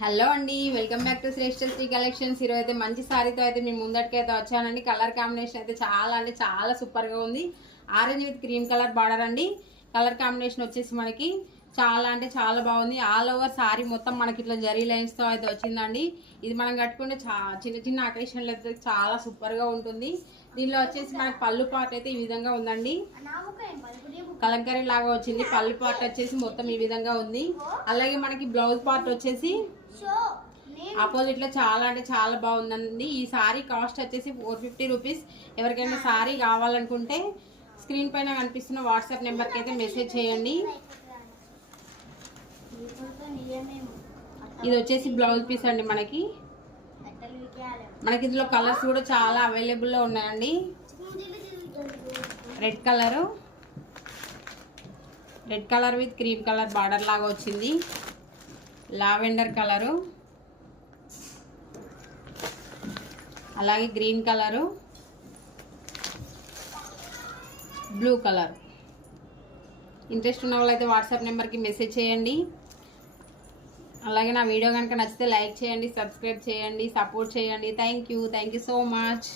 Hello అండి, welcome back to Shreshta Sri collections. ఈరోజు అయితే మంచి సారీతో అయితే మేము ముందటికైతే వచ్చానండి. కలర్ కాంబినేషన్ అయితే చాలా సూపర్గా ఉంది. Orange with cream colour border అండి. కలర్ కాంబినేషన్ వచ్చేసి మనకి చాలా బాగుంది. ఆల్ ఓవర్ సారీ మొత్తం మనకి ఇట్లా జరీ లైన్స్తో అయితే వచ్చిందండి. ఇది మనం కట్టుకుంటే చిన్న చిన్న అకేషన్లు అయితే చాలా సూపర్గా ఉంటుంది. దీనిలో వచ్చేసి మనకి పళ్ళు పార్ట్ అయితే ఈ విధంగా ఉందండి. కలంకరీ లాగా వచ్చింది. పళ్ళు పార్ట్ వచ్చేసి మొత్తం ఈ విధంగా ఉంది. అలాగే మనకి బ్లౌజ్ పార్ట్ వచ్చేసి ఆపోజిట్ లో చాలా బాగుందండి. ఈ సారీ కాస్ట్ వచ్చేసి 450 రూపీస్. ఎవరికైనా సారీ కావాలనుకుంటే స్క్రీన్ పైన కనిపిస్తున్న వాట్సాప్ నెంబర్కి అయితే మెసేజ్ చేయండి. ఇది వచ్చేసి బ్లౌజ్ పీస్ అండి. మనకి ఇందులో కలర్స్ కూడా చాలా అవైలబుల్లో ఉన్నాయండి. Red colour with cream colour border లాగా వచ్చింది. లావెండర్ కలరు, అలాగే green colour, blue colour. Interest ఉన్న వాళ్ళైతే వాట్సాప్ నెంబర్కి మెసేజ్ చేయండి. అలాగే నా వీడియో కనుక నచ్చితే లైక్ చేయండి, సబ్స్క్రైబ్ చేయండి, సపోర్ట్ చేయండి. Thank you so much.